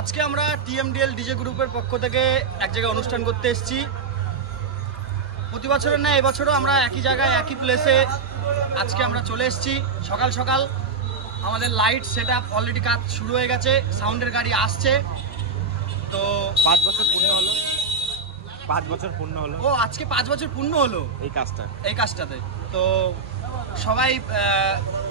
আজকে আমরা টিএমডিএল ডিজে গ্রুপের পক্ষ থেকে এক জায়গায় অনুষ্ঠান করতে এসেছি। প্রতি বছরের না এবছরও আমরা একই জায়গায় একই প্লেসে আজকে আমরা চলে এসেছি। সকাল সকাল আমাদের লাইট সেট আপ অলরেডি কাজ শুরু হয়ে গেছে, সাউন্ডের গাড়ি আসছে। তো 5 বছর পূর্ণ হলো। 5 বছর পূর্ণ হলো। ও আজকে 5 বছর পূর্ণ হলো এই কাজটাতে। তো সবাই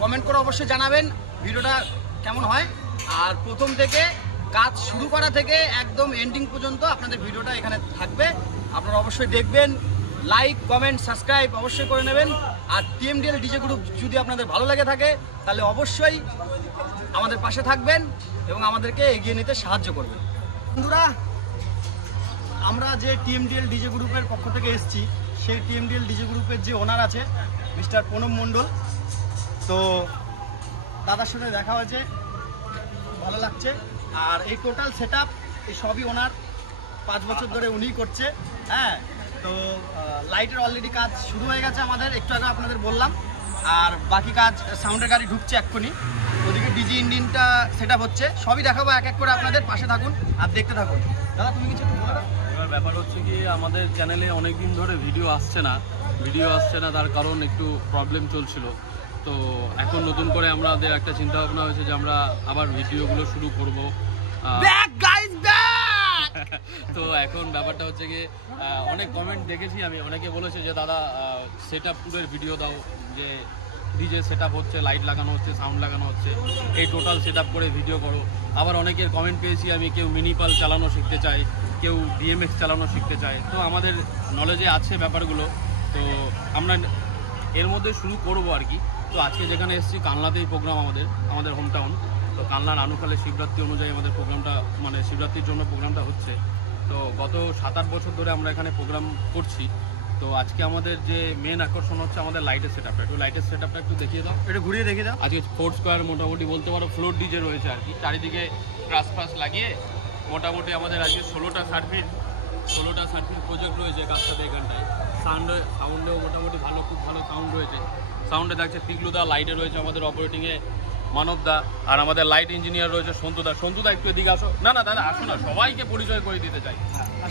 কমেন্ট করে অবশ্যই জানাবেন ভিডিওটা কেমন হয়। আর প্রথম থেকে কাজ শুরু করা থেকে একদম এন্ডিং পর্যন্ত আপনাদের ভিডিওটা এখানে থাকবে, আপনারা অবশ্যই দেখবেন। লাইক কমেন্ট সাবস্ক্রাইব অবশ্যই করে নেবেন। আর টিএমডিএল ডিজে গ্রুপ যদি আপনাদের ভালো লাগে থাকে তাহলে অবশ্যই আমাদের পাশে থাকবেন এবং আমাদেরকে এগিয়ে নিতে সাহায্য করবেন। বন্ধুরা, আমরা যে টিএমডিএল ডিজে গ্রুপের পক্ষ থেকে এসেছি, সেই টিএমডিএল ডিজে গ্রুপের যে ওনার আছে মিস্টার প্রণব মণ্ডল, তো দাদার সাথে দেখা হয়েছে, ভালো লাগছে। আর এই টোটাল সেট আপ এই সবই ওনার, 5 বছর ধরে উনিই করছে। হ্যাঁ, তো লাইটের অলরেডি কাজ শুরু হয়ে গেছে আমাদের, একটু আগে আপনাদের বললাম। আর বাকি কাজ সাউন্ডের গাড়ি ঢুকছে এক্ষুনি, ওদিকে ডিজি ইঞ্জিনটা সেট আপ হচ্ছে। সবই দেখাবো এক এক করে, আপনাদের পাশে থাকুন আর দেখতে থাকুন। দাদা তুমি কিছু বলো? এবার ব্যাপার হচ্ছে কি, আমাদের চ্যানেলে অনেক দিন ধরে ভিডিও আসছে না, তার কারণ একটু প্রবলেম চলছিল। তো এখন নতুন করে আমাদের একটা চিন্তা ভাবনা হয়েছে যে আমরা আবার ভিডিওগুলো শুরু করব। তো এখন ব্যাপারটা হচ্ছে কি, অনেক কমেন্ট দেখেছি আমি, অনেকে বলেছে যে দাদা সেট আপ ট্যুরের ভিডিও দাও, যে ডিজে সেট আপ হচ্ছে, লাইট লাগানো হচ্ছে, সাউন্ড লাগানো হচ্ছে, এই টোটাল সেট আপ করে ভিডিও করো। আবার অনেকের কমেন্ট পেয়েছি আমি, কেউ মিনিপাল চালানো শিখতে চায়, কেউ ডিএমএক্স চালানো শিখতে চায়। তো আমাদের নলেজে আছে ব্যাপারগুলো, তো আমরা এর মধ্যে শুরু করবো আর কি। তো আজকে যেখানে এসেছি কানলাতেই প্রোগ্রাম, আমাদের হোম টাউন। তো কানলা নানুখালে শিবরাত্রি অনুযায়ী আমাদের প্রোগ্রামটা, মানে শিবরাত্রির জন্য প্রোগ্রামটা হচ্ছে। তো গত 7-8 বছর ধরে আমরা এখানে প্রোগ্রাম করছি। তো আজকে আমাদের যে মেন আকর্ষণ হচ্ছে আমাদের লাইটের সেট আপটা। একটু লাইটের সেট আপটা একটু দেখিয়ে দাও, একটু ঘুরিয়ে দেখিয়ে দাও। আজকে 4 স্কোয়ার মোটামুটি বলতে পারো ফ্লোর ডিজে রয়েছে আর কি। চারিদিকে ক্রাস লাগিয়ে মোটামুটি আমাদের আজকে 16টা সার্কিট প্রজেক্ট রয়েছে কাজটাতে এখানটায়। সাউন্ডেও মোটামুটি খুব ভালো সাউন্ড রয়েছে। সাউন্ডে থাকছে পিগলুদা, লাইটে রয়েছে আমাদের অপারেটিংয়ে মানবদা, আর আমাদের লাইট ইঞ্জিনিয়ার রয়েছে সন্তুদা। একটু এদিকে আসো। না দাদা আসো না, সবাইকে পরিচয় করে দিতে চাই।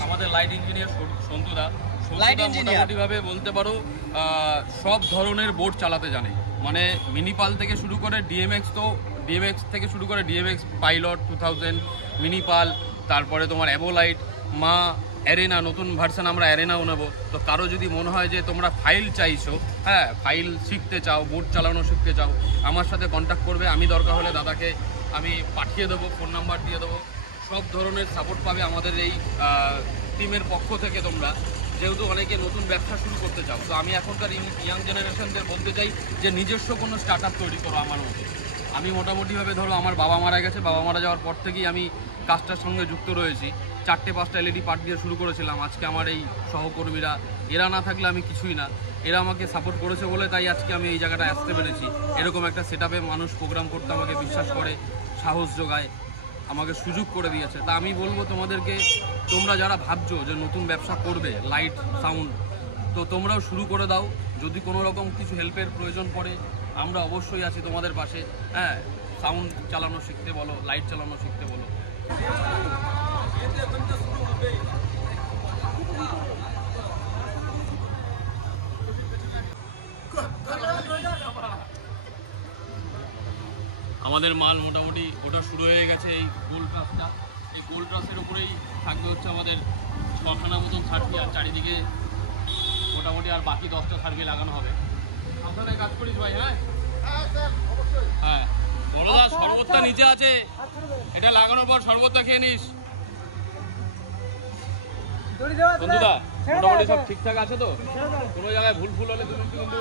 আমাদের লাইট ইঞ্জিনিয়ার সন্তুদা মোটামুটিভাবে বলতে পারো সব ধরনের বোর্ড চালাতে জানে, মানে মিনিপাল থেকে শুরু করে ডিএমএক্স থেকে শুরু করে ডিএমএক্স পাইলট 2000, মিনিপাল, তারপরে তোমার অ্যাবোলাইট, মা, অ্যারেনা, নতুন ভার্সন আমরা অ্যারেনাও নেবো। তো কারো যদি মনে হয় যে তোমরা ফাইল চাইছো, হ্যাঁ ফাইল শিখতে চাও, বোর্ড চালানো শিখতে চাও, আমার সাথে কন্ট্যাক্ট করবে। আমি দরকার হলে দাদাকে আমি পাঠিয়ে দেবো, ফোন নাম্বার দিয়ে দেবো। সব ধরনের সাপোর্ট পাবে আমাদের এই টিমের পক্ষ থেকে। তোমরা যেহেতু অনেকে নতুন ব্যবসা শুরু করতে চাও, তো আমি এখনকার ইয়াং জেনারেশনদের বলতে চাই যে নিজস্ব কোনো স্টার্ট আপ তৈরি করো আমার মতো। আমি মোটামুটিভাবে ধরো আমার বাবা মারা গেছে, বাবা মারা যাওয়ার পর থেকেই আমি কাজটার সঙ্গে যুক্ত রয়েছি। 4-5টা এলইডি পার্ট দিয়ে শুরু করেছিলাম। আজকে আমার এই সহকর্মীরা, এরা না থাকলে আমি কিছুই না। এরা আমাকে সাপোর্ট করেছে বলে তাই আজকে আমি এই জায়গাটায় আসতে পেরেছি। এরকম একটা সেট আপে মানুষ প্রোগ্রাম করতে আমাকে বিশ্বাস করে, সাহস যোগায়, আমাকে সুযোগ করে দিয়েছে। তা আমি বলবো তোমাদেরকে, তোমরা যারা ভাবছো যে নতুন ব্যবসা করবে লাইট সাউন্ড, তো তোমরাও শুরু করে দাও। যদি কোনো রকম কিছু হেল্পের প্রয়োজন পড়ে, আমরা অবশ্যই আছি তোমাদের পাশে। হ্যাঁ, সাউন্ড চালানো শিখতে বলো, লাইট চালানো শিখতে বলো। আমাদের মাল মোটামুটি ওটা শুরু হয়ে গেছে। এই গোল ট্রাসের উপরেই থাকবে হচ্ছে আমাদের 6খানা মতন সার্ভি, আর চারিদিকে মোটামুটি আর বাকি 10টা সার্ভি লাগানো হবে। আপনারা কাজ করিস ভাই? হ্যাঁ বড়দা, শরবতটা নিচে আছে, এটা লাগানোর পর শরবতটা খেয়ে নিস। বন্ধুদা মোটামুটি সব ঠিকঠাক আছে তো? কোনো জায়গায় ভুল হলে তুমি কিন্তু।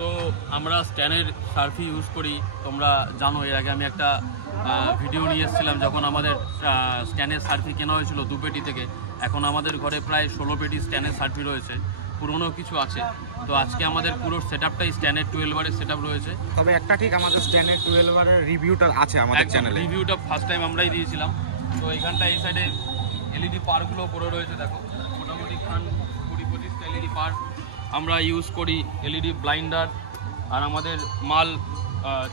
তো আমরা স্ট্যানের সার্ফি ইউজ করি, তোমরা জানো। এর আগে আমি একটা ভিডিও নিয়ে এসেছিলাম যখন আমাদের স্ট্যানের সার্ফি কেনা হয়েছিল 2 পেটি থেকে। এখন আমাদের ঘরে প্রায় 16 পেটি স্ট্যানের সার্ফি রয়েছে, পুরনো কিছু আছে। তো আজকে আমাদের পুরো সেট আপটাই স্ট্যানের 12 বারের সেট আপ রয়েছে। তবে একটা ঠিক, আমাদের স্ট্যানের 12 বারের রিভিউটা আছে আমাদের চ্যানেলে। রিভিউটা ফার্স্ট টাইম আমরাই দিয়েছিলাম। তো এইখানটা এই সাইডে এলইডি পারগুলো পড়ে রয়েছে, দেখো মোটামুটি 20-25টা এলইডি পার আমরা ইউজ করি। এলইডি ব্লাইন্ডার, আর আমাদের মাল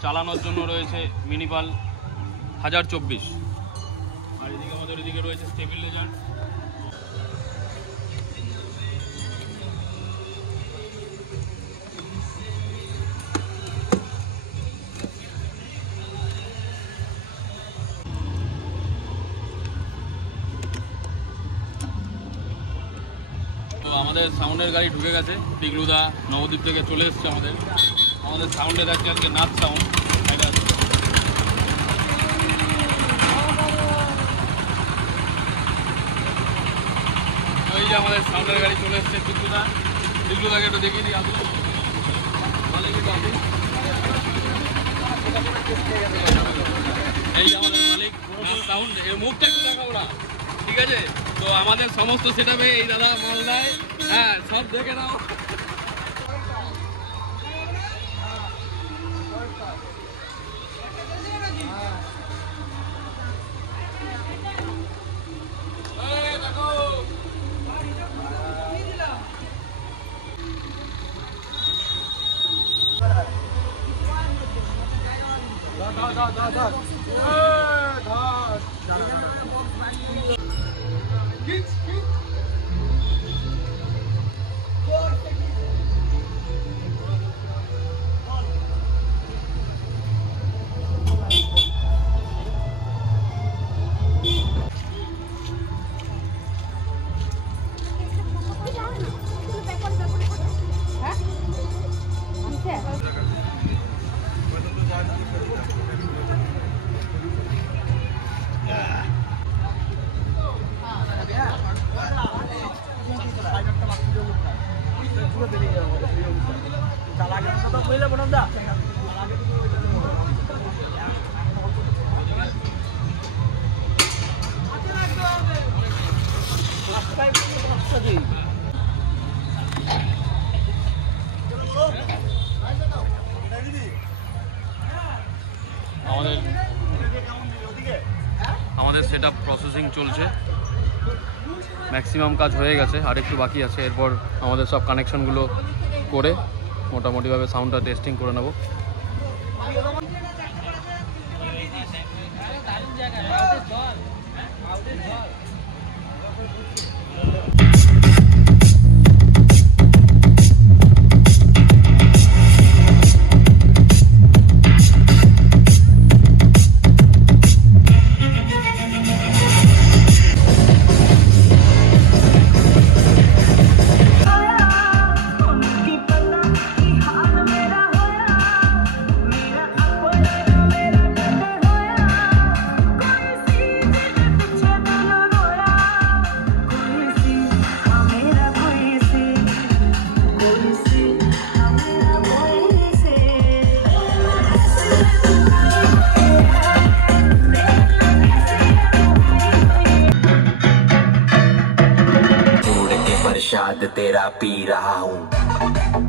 চালানোর জন্য রয়েছে মিনিপাল 1024। আর এদিকে আমাদের এদিকে রয়েছে স্টেবিলাইজার। তো আমাদের সাউন্ডের গাড়ি ঢুকে গেছে, টিগলুদা নবদ্বীপ থেকে চলে এসছে আমাদের সাউন্ডের আজকে নাচ সাউন্ড। ওই যে আমাদের সাউন্ডের গাড়ি চলে এসছে টিগলুদাকে একটু দেখিয়ে দিই। আসুন এই আমাদের মালিক নাচ সাউন্ড, এর মুখটা একটু দেখাও ওরা, ঠিক আছে? তো আমাদের সমস্ত সেটআপে এই দাদা মাল দেয়, হ্যাঁ সব দেখে নাও। আমাদের সেটআপ প্রসেসিং চলছে, ম্যাক্সিমাম কাজ হয়ে গেছে, আর একটু বাকি আছে। এরপর আমাদের সব কানেকশনগুলো করে মোটামুটিভাবে সাউন্ডটা টেস্টিং করে নেব। तेरा पी रहा हूँ।